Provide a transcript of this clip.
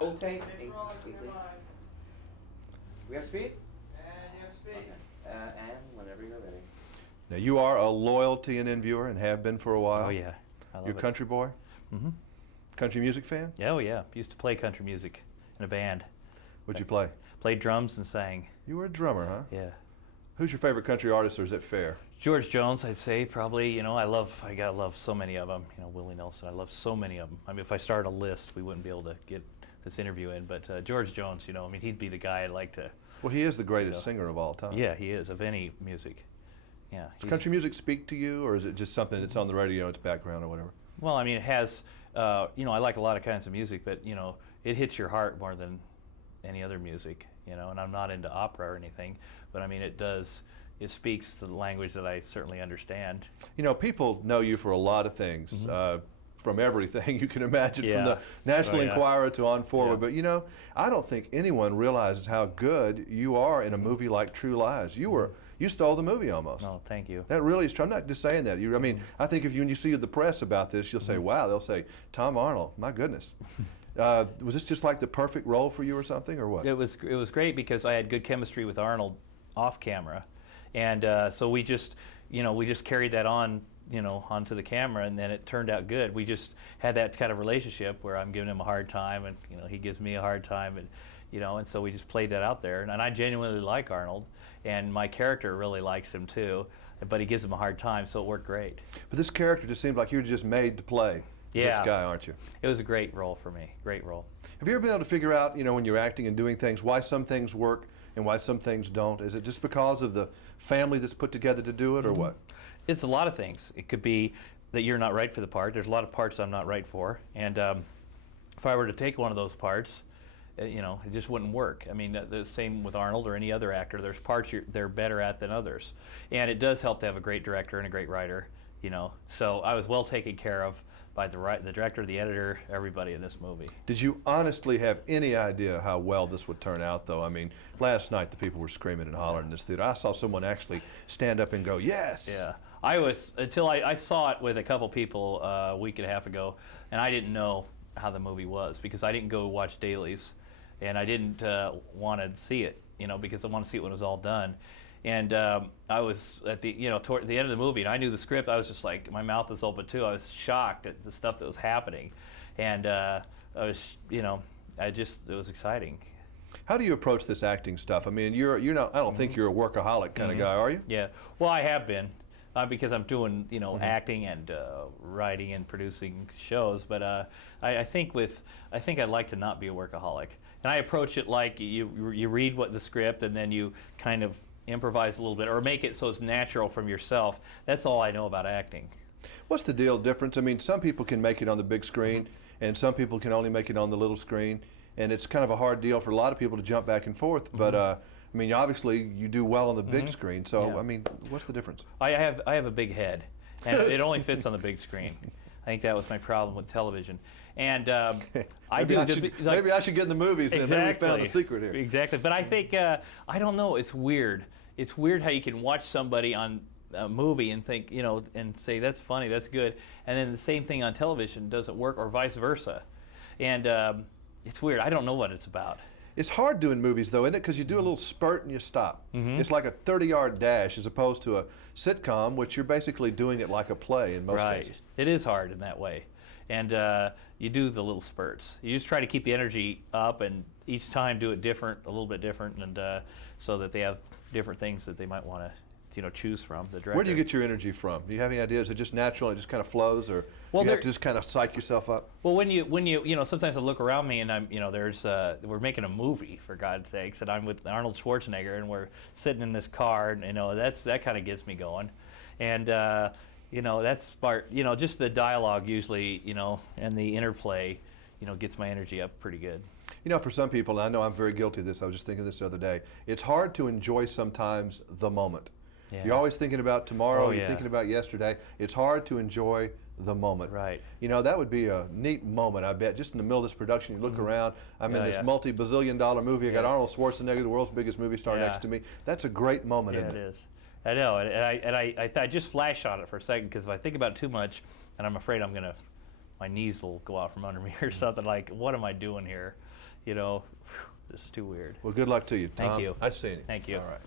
Roll tape. We have speed? And you have speed. Okay. And whenever you're ready. Now, you are a loyal TNN viewer and have been for a while. Oh yeah, I love You're a it. country boy? Mm-hmm. Country music fan? Yeah, oh yeah. Used to play country music in a band. What'd you play? Played drums and sang. You were a drummer, huh? Yeah. Who's your favorite country artist, or is it fair? George Jones, I'd say probably. You know, I gotta love so many of them. You know, Willie Nelson. I love so many of them. I mean, if I started a list, we wouldn't be able to get this interview in. But George Jones, you know, I mean, he'd be the guy I'd like to. Well, he is the greatest singer of all time. Yeah, he is of any music. Yeah. Does country music speak to you, or is it just something that's on the radio, it's background or whatever? Well, I mean, it has. You know, I like a lot of kinds of music, but you know, it hits your heart more than any other music. You know, and I'm not into opera or anything, but I mean, it does. It speaks the language that I certainly understand. You know, people know you for a lot of things, from everything you can imagine, from the National Enquirer to On Forward. But you know, I don't think anyone realizes how good you are in a movie like True Lies. You stole the movie almost. Oh, thank you. That really is true. I'm not just saying that. I mean, I think if when you see the press about this, you'll say, wow, they'll say, Tom Arnold, my goodness. Was this just like the perfect role for you or something, or what? It was great because I had good chemistry with Arnold off camera. And so we just carried that on, you know, onto the camera, and then it turned out good. We just had that kind of relationship where I'm giving him a hard time, and you know, he gives me a hard time, and you know, and so we just played that out there. And I genuinely like Arnold, and my character really likes him too, but he gives him a hard time, so it worked great. But this character just seemed like you were just made to play this guy, aren't you? It was a great role for me, great role. Have you ever been able to figure out, you know, when you're acting and doing things, why some things work and why some things don't? Is it just because of the family that's put together to do it, or what? It's a lot of things. It could be that you're not right for the part. There's a lot of parts I'm not right for, and if I were to take one of those parts, you know, it just wouldn't work. I mean, the same with Arnold or any other actor. There's parts they're better at than others, and it does help to have a great director and a great writer. You know, so I was well taken care of by the director, the editor, everybody in this movie. Did you honestly have any idea how well this would turn out, though? I mean, last night the people were screaming and hollering in this theater. I saw someone actually stand up and go, yes! Yeah, I was, until I saw it with a couple people a week and a half ago, and I didn't know how the movie was because I didn't go watch dailies, and I didn't want to see it, you know, because I want to see it when it was all done. And I was at the, you know, toward the end of the movie, and I knew the script. I was just like, my mouth was open too. I was shocked at the stuff that was happening, and I was, you know, it was exciting. How do you approach this acting stuff? I mean, you're not. I don't think you're a workaholic kind of guy, are you? Yeah. Well, I have been, because I'm doing, you know, acting and writing and producing shows. But I think I'd like to not be a workaholic, and I approach it like you read the script, and then you kind of improvise a little bit or make it so it's natural from yourself. That's all I know about acting. What's the difference? I mean, some people can make it on the big screen, and some people can only make it on the little screen, and it's kind of a hard deal for a lot of people to jump back and forth. But I mean, obviously you do well on the big screen. So I mean, what's the difference? I have a big head, and it only fits on the big screen. I think that was my problem with television. And maybe I should get in the movies, and then we found the secret here. Exactly. But I think, I don't know, it's weird. It's weird how you can watch somebody on a movie and think, you know, and say, that's funny, that's good. And then the same thing on television doesn't work, or vice versa. And it's weird. I don't know what it's about. It's hard doing movies, though, isn't it? Because you do a little spurt and you stop. It's like a 30-yard dash as opposed to a sitcom, which you're basically doing it like a play in most cases. It is hard in that way. And you do the little spurts. You just try to keep the energy up, and each time do it different, a little bit different, and so that they have different things that they might want to, you know, choose from. The director. Where do you get your energy from? Do you have any ideas? Is it just natural? It just kind of flows, or do you have to just kind of psych yourself up? Well, when you know, sometimes I look around me and I'm, you know, we're making a movie, for God's sakes, and I'm with Arnold Schwarzenegger, and we're sitting in this car, and you know, that kind of gets me going, and you know, that's part, you know, just the dialogue usually, you know, and the interplay, you know, gets my energy up pretty good. You know, for some people, and I know I'm very guilty of this, I was just thinking this the other day, it's hard to enjoy sometimes the moment. Yeah. You're always thinking about tomorrow, you're thinking about yesterday. It's hard to enjoy the moment. Right. You know, that would be a neat moment, I bet. Just in the middle of this production, you look around, I'm in this multi-bazillion-dollar movie, I got Arnold Schwarzenegger, the world's biggest movie star next to me. That's a great moment, isn't it? It is. I know, and I just flash on it for a second, because if I think about it too much, and I'm afraid my knees will go out from under me or something, like, what am I doing here? you know, this is too weird. Well, good luck to you, Tom. Thank you. Nice seeing you. Thank you. All right.